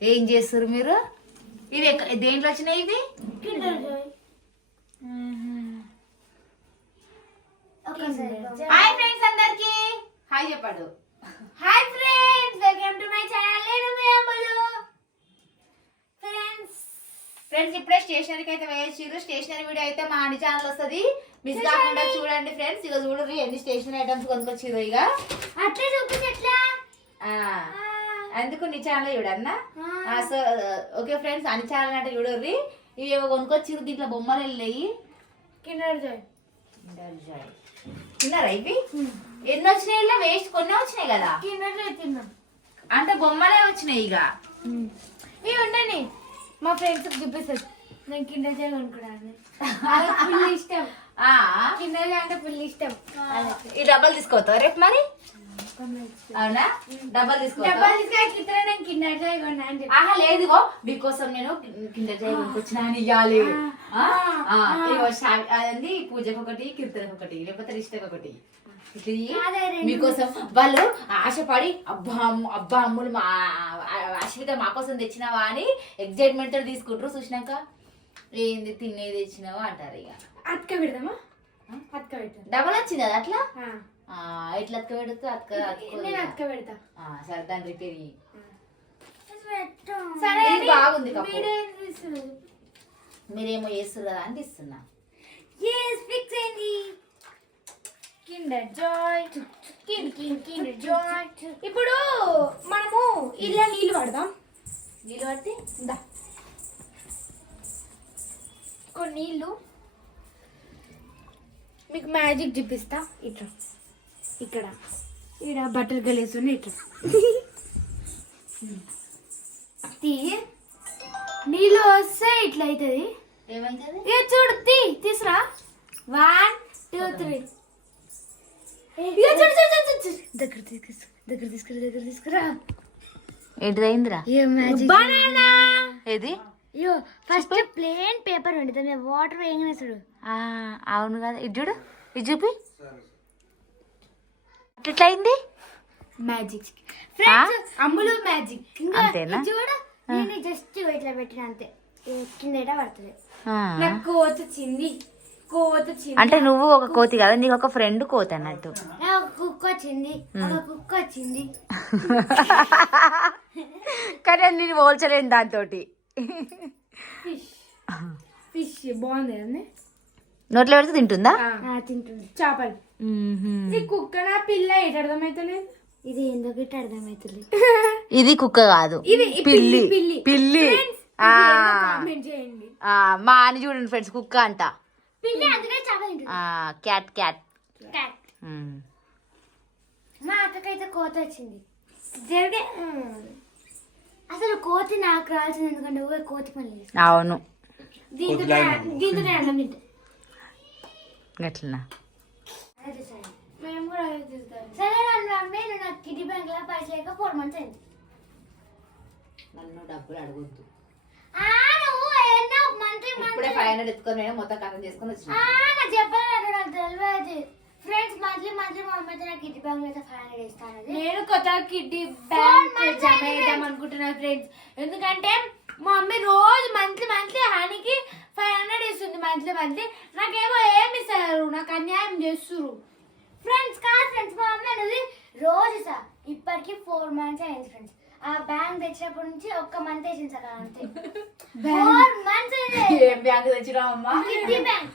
ఏం చేస్తారు మీరు? ఇవి దేంట్లో వచ్చినాయి ఇవి? హాయ్ ఫ్రెండ్స్, అందరికి హాయ్ చెప్పాడు. Hi friends, welcome to my channel. నేను మీ అమ్ములు. ఫ్రెండ్స్ ఇప్పుడే స్టేషనరీకి అయితే వేయించారు. స్టేషనరీ వీడియో అయితే మా అన్ని ఛానల్ వస్తుంది, మిస్ కాకుండా చూడండి ఫ్రెండ్స్. ఇక చూడరు ఎన్ని స్టేషనరీ ఐటమ్స్ కొనుకొచ్చిరు. ఇక అట్లా చూపించట్లా అందుకు నీ ఛానల్ చూడన్నా. సో ఓకే ఫ్రెండ్స్, అన్ని ఛానల్ అంటే చూడర్రి. ఇవి ఏవో కొనుకొచ్చిరు, దీంట్లో బొమ్మలు వెళ్ళాయి. కిండర్ జాయ్ తిన్నారా ఇవి? ఎన్ని వచ్చినాయి? ఇలా వేస్ట్ కొన్ని వచ్చినాయి కదా. కిండర్ జాయ్ తిన్నాం అంటే బొమ్మలే వచ్చినాయి. ఇక ఇవి ఉండని మా ఫ్రెండ్స్ చూపిస్తారు. నేను కిండర్ జాయ్ కొనుక్కున్నాను. ఫుల్ ఇష్టం. కిండర్ జాయ్ అంటే ఫుల్ ఇష్టం. ఈ డబ్బులు తీసుకోవద్దా రేపు మరి? అవునా? డబ్బులు తీసుకోవద్దా? నేను కిండర్ జాయ్ కొన్నా అని చెప్పి. ఆహా లేదు, మీకోసం నేను కిండర్ జాయ్ కొనుక్కొచ్చినా అని ఇవ్వాలి. అది పూజకు ఒకటి, కీర్తనకు ఒకటి, లేకపోతే రిష్టకు ఒకటి. మీకోసం వాళ్ళు ఆశపడి అబ్బా అమ్ములు మా అశ్విత మా కోసం తెచ్చినావా అని ఎగ్జైట్మెంట్ తో తీసుకుంటారు. చూసినాక ఏంది తినేది తెచ్చినావా అంటారు. ఇక అతక పెడదామా? అతక పెడతాం. డబల్ వచ్చింది కదా అట్లా. ఎట్లా అతక పెడుతూ అతక పెడతా. సరే దాన్ని రిపేర్ సరే బాగుంది. మీరేమో చేస్తారు కదా అని ఇస్తున్నా. Kinder Joy Kinder Joy. ఇప్పుడు మనము ఇలా నీళ్ళు పడదాం. నీళ్ళు పడితే కొన్ని నీళ్ళు మీకు మ్యాజిక్ చూపిస్తా. ఇట్లా ఇక్కడ ఇక్కడ బటర్ గలేసుని ఇట్లా నీళ్ళు వస్తే ఇట్లా అవుతుంది. ఏమైతుంది? ఇక చూడు, తీసురా. 1 2 3. దగ్గర తీసుకురా. ఏంటిదైందిరా? బనానా. ఏది? అయ్యో ఫస్ట్ ప్లేన్ పేపర్ ఉండి వాటర్ వేయగానే చూడు. అవును కదా. ఇది చూడు, ఇది చూపి. ఎట్లా అయింది? మ్యాజిక్ ఫ్రెండ్స్, అమ్ములు మ్యాజిక్. అంతేనా? చూడు, నేను జస్ట్ ఇట్లా పెట్టిన అంతే, కింద పడుతుంది. నాకు కోత వచ్చింది. అంటే నువ్వు ఒక కోతి కదా, నీకు ఒక ఫ్రెండ్ కోతి అన్నట్టు. కుక్క వచ్చింది, కుక్క వచ్చింది. కానీ నేను పోల్చలేను దాంతో. ఫిష్ బాగుంది అండి. నోట్లో పెడితే తింటుందా? తింటుంది. చేపలు. ఇది కుక్క నా పిల్ల ఎటు అర్థమైతలేదు. ఇది ఎందుకు ఇటు అర్థమైతలేదు. ఇది కుక్క కాదు, ఇది పిల్లి. పిల్లి. మా అని చూడండి ఫ్రెండ్స్, కుక్క అంట. పిల్లి అందుకే చేపలు. క్యాట్. మా అక్కకైతే కోత వచ్చింది. జరిగే అసలు కోతి నాకు రాల్సింది, ఎందుకంటే ఊరే కోతి పని. అవును, దీంతో అన్నం తింటా. గట్లనా? మేము కూడా సరే నన్ను అమ్మే, నువ్వు నాకు కిడ్నీ బ్యాంక్ లో పైసలు లేక 4 months అయింది. నన్ను డబ్బులు అడగొద్దు. ఇప్పుడే 500 ఎత్తుకొని మొత్తం కథం చేసుకొని వచ్చిన. నాకు చెప్పాలి, నాకు తెలియదు. ఫ్రెండ్స్ మంత్లీ మా అమ్మ అయితే నాకు కిడ్నీ బ్యాంక్ అయితే 500 ఇస్తాను. నేను కొత్త కిడ్నీ బ్యాంక్ జమ చేద్దాం అనుకుంటున్నాను ఫ్రెండ్స్. ఎందుకంటే మా మమ్మీ రోజు మంత్లీ హానికి 500 ఇస్తుంది. మంత్లీ నాకేమో ఏమి ఇస్తారు, నాకు అన్యాయం చేస్తున్నారు ఫ్రెండ్స్. కాదు ఫ్రెండ్స్, మా అమ్మ అనేది రోజు సార్ ఇప్పటికి 4 months అయింది ఫ్రెండ్స్. ఆ బ్యాంక్ తెచ్చినప్పటి నుంచి 1 month వేసింది సార్ అంతే. 4 months ఏం బ్యాంక్ తెచ్చినావు అమ్మా? Kidney bank.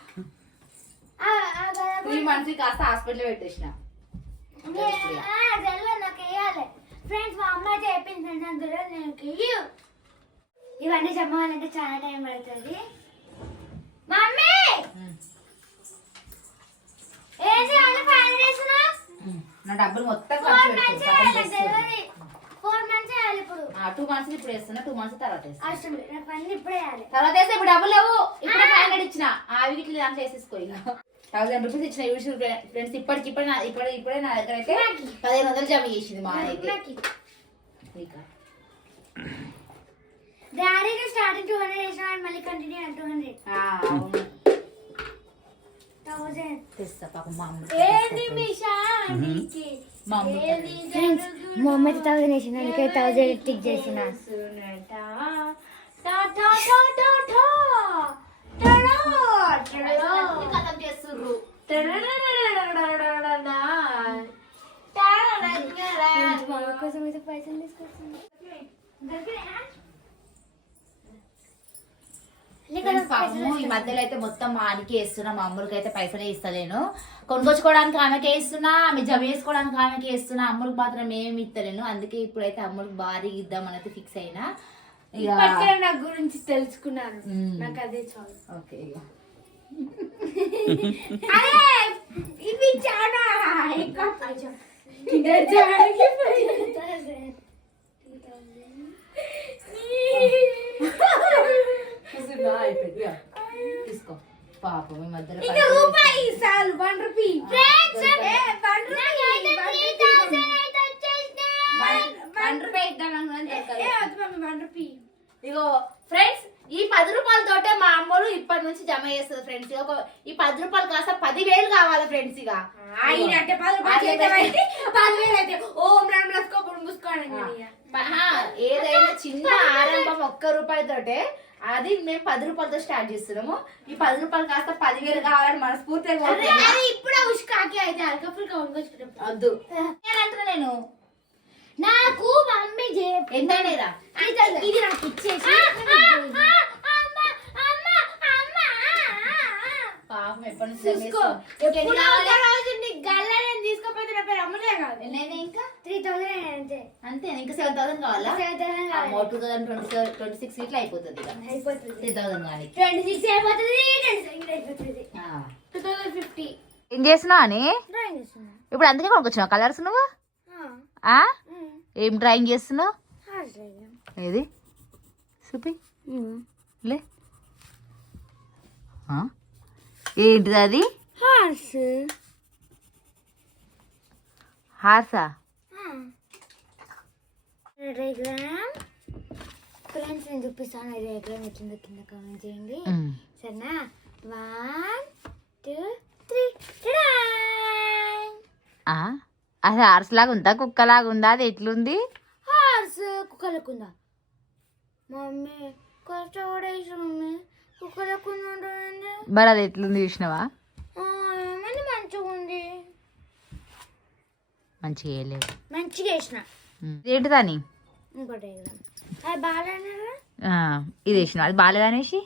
3 months కాస్త హాస్పిటల్ పెట్టేసిన. నాకు వేయాలి ఫ్రెండ్స్. మా అమ్మ అయితే చెప్పింది ఫ్రెండ్స్, నాకు తెలియదు. నేను ఇవన్నీ చెప్పాలంటే చాలా టైం పడుతుంది. మమ్మీ ఏంటి అన్ని 500 వేస్తున్నా? నా డబ్బులు మొత్తం 4 months వేయాలి. 4 months వేయాలి ఇప్పుడు. 2 months ఇప్పుడు వేస్తున్నా, 2 months తర్వాత వేస్తా. అవసరం లేదు, నాకు అన్ని ఇప్పుడే వేయాలి. తర్వాత వేస్తే ఇప్పుడు డబ్బులు లేవు. ఇప్పుడు 500 ఇచ్చిన, అవి ఇట్లా దాంట్లో వేసేసుకో. ఇక 1000 రూపీస్ ఇచ్చిన యూట్యూబ్ ఫ్రెండ్స్. ఇప్పుడే నా దగ్గర అయితే 1500 జమ చేసింది మా అయితే. డాడీ స్టార్టింగ్ 200 వేసిన, మళ్ళీ కంటిన్యూ 200. తెస్తా పాపం మా అమ్మ. ఏంది మిషా నీకి మా అమ్మ ఫ్రెండ్స్ మా అమ్మ 1000 వేసిన అందుకే 1000 టిక్ చేసిన కథం చేస్తుర్రు. మా అమ్మ కోసం అయితే పైసలు తీసుకొచ్చింది. ఫ్రెండ్స్ పాపము ఈ మధ్యలో అయితే మొత్తం మా ఆడికి వేస్తున్నా, మా అమ్ములకి అయితే పైసలే ఇస్తలేను. కొనుక్కొచ్చుకోవడానికి ఆమెకి వేస్తున్నా, ఆమె జమ వేసుకోవడానికి ఆమెకి వేస్తున్నా, అమ్ములకు మాత్రం ఏమి ఇస్తలేను. అందుకే ఇప్పుడైతే అమ్ములకు భారీ ఇద్దామని అయితే ఫిక్స్ అయినా. నా గురించి తెలుసుకున్నాను, నాకు అదే చాలు. ఓకే ఇవి చాలా తీసుకో పాపం ఈ మధ్యలో రూపాయి సార్ 1 రూపీ. ఇగో ఫ్రెండ్స్ ఈ 10 రూపాయలతోటే మా అమ్మలు ఇప్పటి నుంచి జమ చేస్తుంది ఫ్రెండ్స్. ఈ 10 రూపాయలు కాస్త 10,000 కావాలి ఫ్రెండ్స్. ఇక ఏదైనా చిన్న ఆరంభం 1 రూపాయలతోటే, అది మేము 10 రూపాయలతో స్టార్ట్ చేస్తున్నాము. ఈ 10 రూపాయలు కాస్త 10,000 కావాలని మనస్ఫూర్తిగా ఇప్పుడు ఉష్కాకి అయితే అల్కపుల్ వద్దు అంటున్నా నేను. నాకు మమ్మీ ఎంతైనా ఇది నాకు ఇచ్చేసి పాపం ఎప్పటి నుంచి తీసుకపోతే నా పేరు అమ్మలే కాదు. ఇంకా 3000 అంతే అంతే. ఇంకా 7,000 కావాలా? 7,000 కావాలి. 2026 ఇట్లా అయిపోతుంది. ఇక అయిపోతుంది. 3,000 కానీ 26 అయిపోతుంది, 26 అయిపోతుంది. 2050 ఏం చేస్తున్నావు అని డ్రాయింగ్ చేస్తున్నా. ఇప్పుడు అందుకే కొనుక్కొచ్చినావు కలర్స్ నువ్వు? ఏం డ్రాయింగ్ చేస్తున్నావు? ఏది చూపి లే. ఏంటిది అది? హార్స్. హార్సా? డయాగ్రామ్ ఫ్రెండ్స్ నేను చూపిస్తాను. డయాగ్రామ్ ఎట్లుందో కింద కామెంట్ చేయండి సరేనా. 1 2 3 అది హార్స్ లాగా ఉందా, కుక్క లాగా ఉందా? అది ఎట్లుంది? హార్స్ కుక్క లెక్కుందా? మమ్మీ కష్టపడేసి మమ్మీ కుక్క లెక్కుందా? మరి అది ఎట్లుంది చూసినావా? ఏమని మంచిగా ఉంది. మంచిగా వేయలేదు. మంచిగా వేసిన. ఏంటిదని? ఇంకో డయాగ్రామ్ అది బాగా ఇది వేసిన అది బాగాలేదనేసి